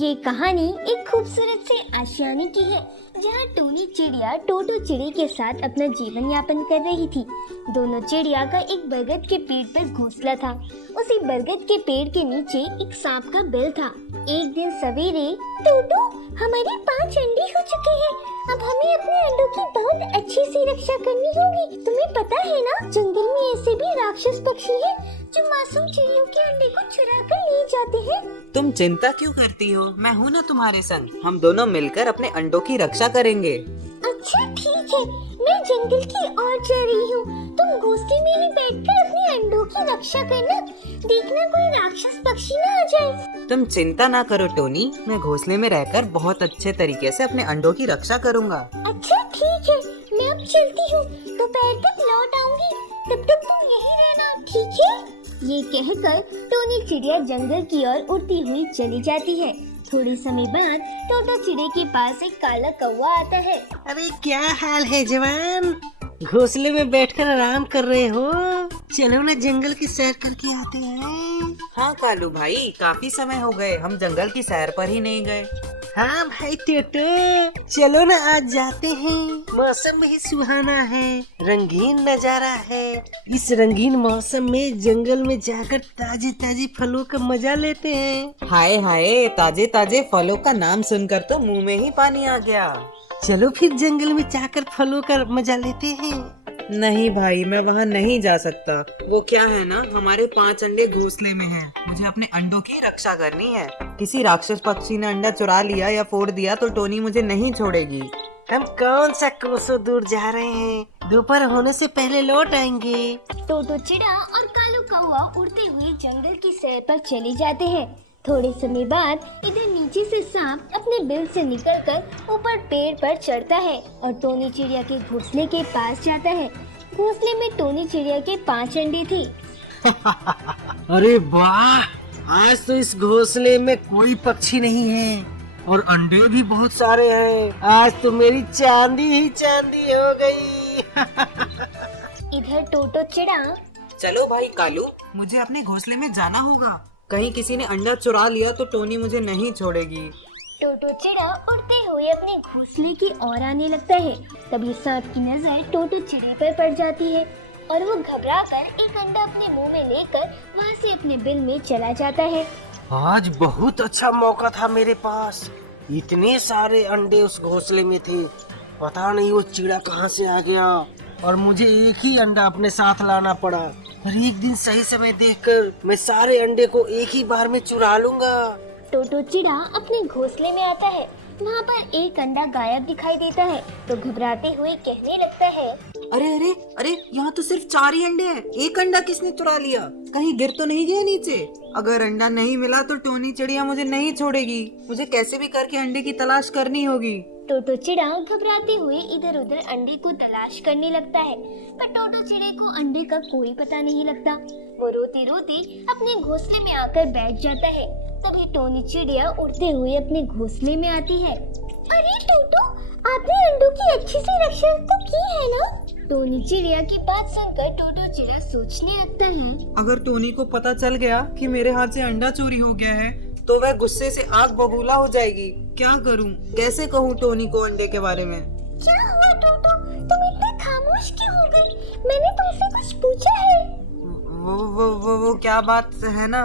ये कहानी एक खूबसूरत से आशियाने की है, जहाँ टोनी चिड़िया टोटो चिड़ी के साथ अपना जीवन यापन कर रही थी। दोनों चिड़िया का एक बरगद के पेड़ पर घोंसला था। उसी बरगद के पेड़ के नीचे एक सांप का बिल था। एक दिन सवेरे, टोटो, हमारे 5 अंडे हो चुके हैं। अब हमें अपने अंडों की बहुत अच्छी सी रक्षा करनी होगी। तुम्हें पता है ना, जंगल में ऐसे भी राक्षस पक्षी हैं जो मासूम चिड़ियों के अंडे को चुरा कर ले जाते हैं। तुम चिंता क्यों करती हो? मैं हूँ ना तुम्हारे संग। हम दोनों मिलकर अपने अंडों की रक्षा करेंगे। अच्छा ठीक है, मैं जंगल की ओर जा रही हूँ। तुम घोंसले में ही बैठकर अपने अंडों की रक्षा करना। देखना कोई राक्षस पक्षी न आ जाए। तुम चिंता ना करो टोनी, मैं घोंसले में रहकर बहुत अच्छे तरीके से अपने अंडों की रक्षा करूँगा। अच्छा ठीक है, मैं अब चलती हूँ। दोपहर तक लौट आऊंगी, तब तक तुम यहीं रहना, ठीक है? ये कहकर टोनी चिड़िया जंगल की ओर उड़ती हुई चली जाती है। थोड़े समय बाद टोटो चिड़े के पास एक काला कौवा आता है। अरे क्या हाल है जवान? घोंसले में बैठकर आराम कर रहे हो? चलो ना जंगल की सैर करके आते हैं। हाँ कालू भाई, काफी समय हो गए, हम जंगल की सैर पर ही नहीं गए। हाँ भाई टोटो, चलो ना आज जाते हैं। मौसम भी सुहाना है, रंगीन नजारा है। इस रंगीन मौसम में जंगल में जाकर ताजे ताजे फलों का मजा लेते हैं। हाय हाय, ताजे ताजे फलों का नाम सुनकर तो मुंह में ही पानी आ गया। चलो फिर जंगल में जाकर फलों का मजा लेते हैं। नहीं भाई, मैं वहाँ नहीं जा सकता। वो क्या है ना, हमारे 5 अंडे घोंसले में हैं। मुझे अपने अंडों की रक्षा करनी है। किसी राक्षस पक्षी ने अंडा चुरा लिया या फोड़ दिया तो टोनी मुझे नहीं छोड़ेगी। हम कौन सा कोसों दूर जा रहे हैं, दोपहर होने से पहले लौट आएंगे। टोटो चिड़ा और कालू कौवा उड़ते हुए जंगल की सैर पर चले जाते हैं। थोड़े समय बाद इधर नीचे से सांप अपने बिल से निकलकर ऊपर पेड़ पर चढ़ता है और टोनी चिड़िया के घोंसले के पास जाता है। घोंसले में टोनी चिड़िया के 5 अंडे थे। अरे वाह, आज तो इस घोंसले में कोई पक्षी नहीं है और अंडे भी बहुत सारे हैं। आज तो मेरी चांदी ही चांदी हो गई। इधर टोटो चिड़ा, चलो भाई कालू, मुझे अपने घोंसले में जाना होगा। कहीं किसी ने अंडा चुरा लिया तो टोनी मुझे नहीं छोड़ेगी। टोटो चिड़ा उड़ते हुए अपने घोंसले की ओर आने लगता है। तभी सांप की नजर टोटो चिड़े पर पड़ जाती है और वो घबराकर एक अंडा अपने मुंह में लेकर वहाँ से अपने बिल में चला जाता है। आज बहुत अच्छा मौका था मेरे पास। इतने सारे अंडे उस घोंसले में थे, पता नहीं वो चिड़ा कहाँ से आ गया और मुझे एक ही अंडा अपने साथ लाना पड़ा। और एक दिन सही समय देखकर मैं सारे अंडे को एक ही बार में चुरा लूंगा। टोटो चिड़ा अपने घोंसले में आता है। वहाँ पर एक अंडा गायब दिखाई देता है तो घबराते हुए कहने लगता है, अरे अरे अरे, यहाँ तो सिर्फ 4 ही अंडे हैं। एक अंडा किसने चुरा लिया? कहीं गिर तो नहीं गया नीचे? अगर अंडा नहीं मिला तो टोनी चिड़िया मुझे नहीं छोड़ेगी। मुझे कैसे भी करके अंडे की तलाश करनी होगी। टोटो चिड़ा घबराते हुए इधर उधर अंडे को तलाश करने लगता है, पर टोटो चिड़े को अंडे का कोई पता नहीं लगता। वो रोते रोते अपने घोंसले में आकर बैठ जाता है। तभी टोनी चिड़िया उड़ते हुए अपने घोंसले में आती है। अरे टोटो, आपने अंडों की अच्छी सी रक्षा तो की है ना? टोनी चिड़िया की बात सुनकर टोटो चिड़ा सोचने लगता है, अगर टोनी को पता चल गया कि मेरे हाथ से अंडा चोरी हो गया है तो वह गुस्से से आग बबूला हो जाएगी। क्या करूं? कैसे कहूं टोनी को अंडे के बारे में? क्या हुआ टोटो, तुम इतने खामोश क्यों हो गए? मैंने तुमसे कुछ पूछा है। वो क्या बात है ना?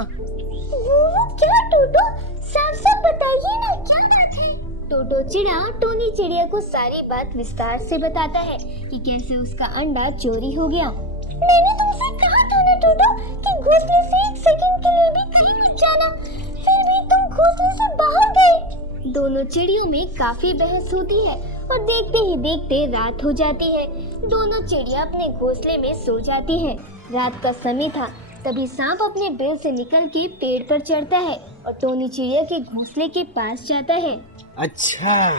वो क्या टोटो, साफ साफ बताइए ना, क्या बात है? टोटो चिड़ा टोनी चिड़िया को सारी बात विस्तार से बताता है कि कैसे उसका अंडा चोरी हो गया। मैंने तुमसे कहा था ना टोटो कि घोंसले से 1 सेकंड के लिए भी कहीं मत जाना, फिर भी तुम घोंसले से बाहर गए। दोनों चिड़ियों में काफी बहस होती है और देखते ही देखते रात हो जाती है। दोनों चिड़िया अपने घोंसले में सो जाती है। रात का समय था। तभी सांप अपने बिल से निकल के पेड़ पर चढ़ता है और टोनी चिड़िया के घोंसले के पास जाता है। अच्छा,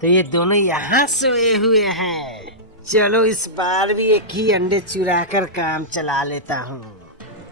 तो ये दोनों यहाँ सोए हुए हैं। चलो इस बार भी एक ही अंडे चुरा कर काम चला लेता हूँ।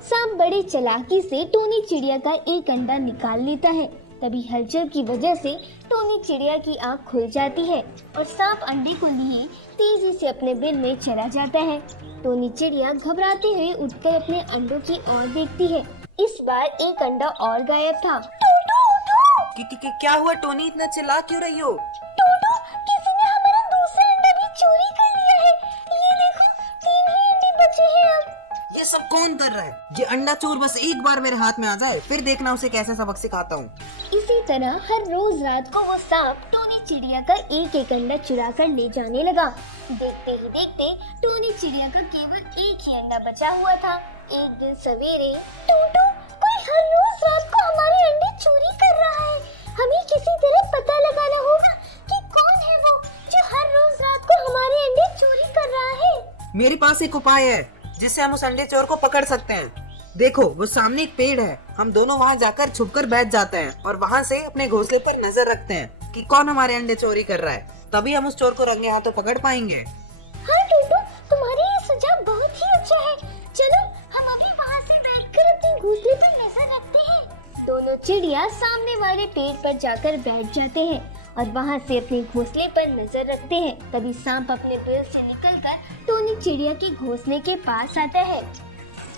सांप बड़ी चालाकी से टोनी चिड़िया का एक अंडा निकाल लेता है। तभी हलचल की वजह से टोनी चिड़िया की आंख खुल जाती है और सांप अंडे को लिए तेजी से अपने बिल में चला जाता है। टोनी चिड़िया घबराते हुए उठकर अपने अंडों की ओर देखती है। इस बार एक अंडा और गायब था। टोटो उठो, क्या हुआ टोनी, इतना चिल्ला क्यों रही हो? टोटो, किसी ने हमारा दूसरा अंडा भी चोरी कर लिया है। ये देखो, 3 ही अंडे बचे हैं अब। ये सब कौन कर रहा है? ये अंडा चोर बस एक बार मेरे हाथ में आ जाए, फिर देखना उसे कैसे सबक सिखाता हूँ। इसी तरह हर रोज रात को वो सांप टोनी चिड़िया का एक एक अंडा चुरा कर ले जाने लगा। देखते ही देखते टोनी चिड़िया का केवल एक ही अंडा बचा हुआ था। एक दिन सवेरे, टोटो, कोई हर रोज रात को हमारे अंडे चोरी कर रहा है। हमें किसी तरह पता लगाना होगा कि कौन है वो जो हर रोज रात को हमारे अंडे चोरी कर रहा है। मेरे पास एक उपाय है जिससे हम उस अंडे चोर को पकड़ सकते हैं। देखो, वो सामने एक पेड़ है, हम दोनों वहाँ जाकर छुपकर बैठ जाते हैं और वहाँ से अपने घोंसले पर नजर रखते हैं कि कौन हमारे अंडे चोरी कर रहा है। तभी हम उस चोर को रंगे हाथों पकड़ पाएंगे। हाँ टोटो, तुम्हारी ये सुझाव बहुत ही अच्छा है। चलो हम अभी वहाँ से बैठकर अपने घोंसले पर नजर रखते हैं। दोनों चिड़िया सामने वाले पेड़ पर जाकर बैठ जाते हैं और वहाँ से अपने घोंसले पर नजर रखते हैं। तभी सांप अपने बिल से निकलकर टोनी चिड़िया के घोंसले के पास आता है।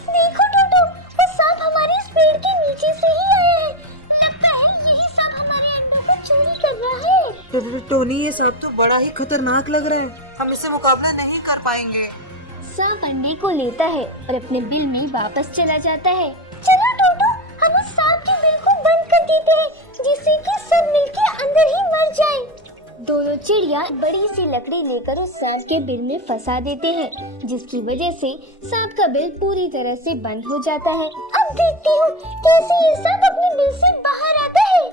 देखो टोटो, वो सांप हमारे इस पेड़ के नीचे से ही आया है। लगता है यही सांप हमारे अंडों को चोरी कर रहा है। टोनी, ये सांप तो बड़ा ही खतरनाक लग रहा है, हम इससे मुकाबला नहीं कर पाएंगे। सांप अंडे को लेता है और अपने बिल में वापस चला जाता है। चलो टोटो, हम उस सांप के बिल को बंद कर देते हैं जिससे कि सब मिलके अंदर ही मर जाएं। दोनों चिड़िया बड़ी सी लकड़ी लेकर उस सांप के बिल में फंसा देते हैं, जिसकी वजह से सांप का बिल पूरी तरह से बंद हो जाता है। अब देखती हूँ कैसे ये सांप अपने बिल से बाहर आता है।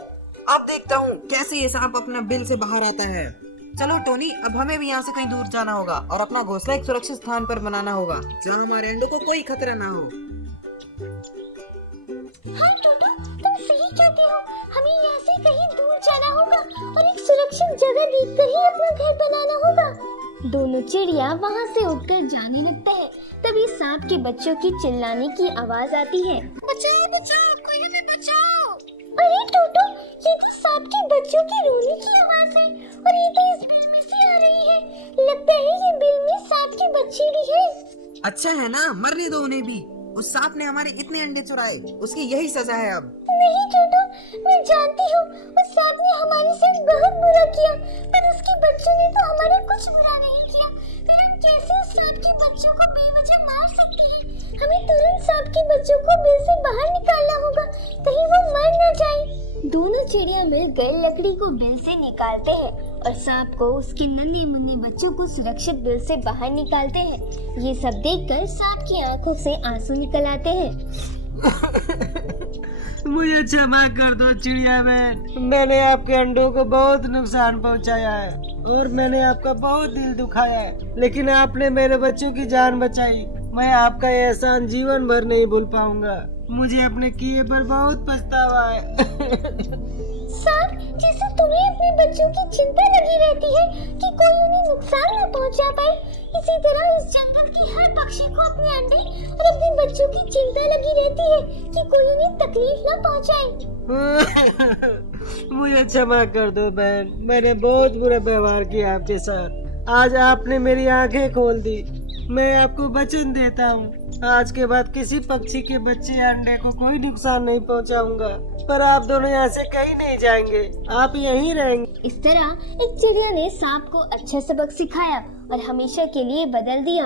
अब देखता हूँ कैसे ये सांप अपना बिल से बाहर आता है। चलो टोनी, अब हमें भी यहाँ से कहीं दूर जाना होगा और अपना घोंसला एक सुरक्षित स्थान पर बनाना होगा जहाँ हमारे अंडों को कोई खतरा ना हो। हाँ टोटो, तुम सही कहते हो। हमें यहाँ से कहीं दूर जाना होगा और एक सुरक्षित जगह देखकर ही अपना घर बनाना होगा। दोनों चिड़िया वहाँ से उठकर जाने लगते हैं। तभी सांप के बच्चों की चिल्लाने की आवाज आती है। बचाओ बचाओ, कोई हमें बचाओ। अरे टोटो, ये तो सांप के बच्चों की रोने की आवाज है और ये तो इस बिल में से आ रही है। लगता है ये बिल में सांप के बच्चे भी हैं। अच्छा है ना, मरने दो उन्हें भी। उस सांप ने हमारे इतने अंडे चुराए, उसकी यही सजा है अब। नहीं टोटो, मैं जानती हूँ उस सांप ने हमारे साथ बहुत बुरा किया, पर उसके बच्चों ने तो हमारा कुछ बुरा नहीं किया। फिर हम कैसे उस सांप के बच्चों को बेवजह मार सकते हैं? हमें तुरंत सांप के बच्चों को बिल से बाहर निकालना होगा, कहीं वो मर न जाए। दोनों चिड़िया मिलकर लकड़ी को बिल से निकालते हैं और सांप को उसके नन्हे मुन्ने बच्चों को सुरक्षित बिल से बाहर निकालते हैं। ये सब देखकर सांप की आंखों से आंसू निकल आते हैं। मुझे क्षमा कर दो चिड़िया बहन, मैंने आपके अंडों को बहुत नुकसान पहुंचाया है और मैंने आपका बहुत दिल दुखाया है, लेकिन आपने मेरे बच्चों की जान बचाई। मैं आपका ये एहसान जीवन भर नहीं भूल पाऊंगा। मुझे अपने किए पर बहुत पछतावा है। सांप, जैसे तुम्हें अपने बच्चों की चिंता लगी रहती है कि कोई उन्हें नुकसान न पहुंचा पाए, इसी तरह इस जंगल की हर पक्षी को अपने अंडे और अपने बच्चों की चिंता लगी रहती है कि कोई उन्हें तकलीफ न पहुंचाए। मुझे क्षमा कर दो बहन, मैंने बहुत बुरा व्यवहार किया आपके साथ। आज आपने मेरी आंखें खोल दी। मैं आपको वचन देता हूँ, आज के बाद किसी पक्षी के बच्चे या अंडे को कोई नुकसान नहीं पहुँचाऊंगा। पर आप दोनों यहाँ से कहीं नहीं जाएंगे, आप यहीं रहेंगे। इस तरह एक चिड़िया ने सांप को अच्छा सबक सिखाया और हमेशा के लिए बदल दिया।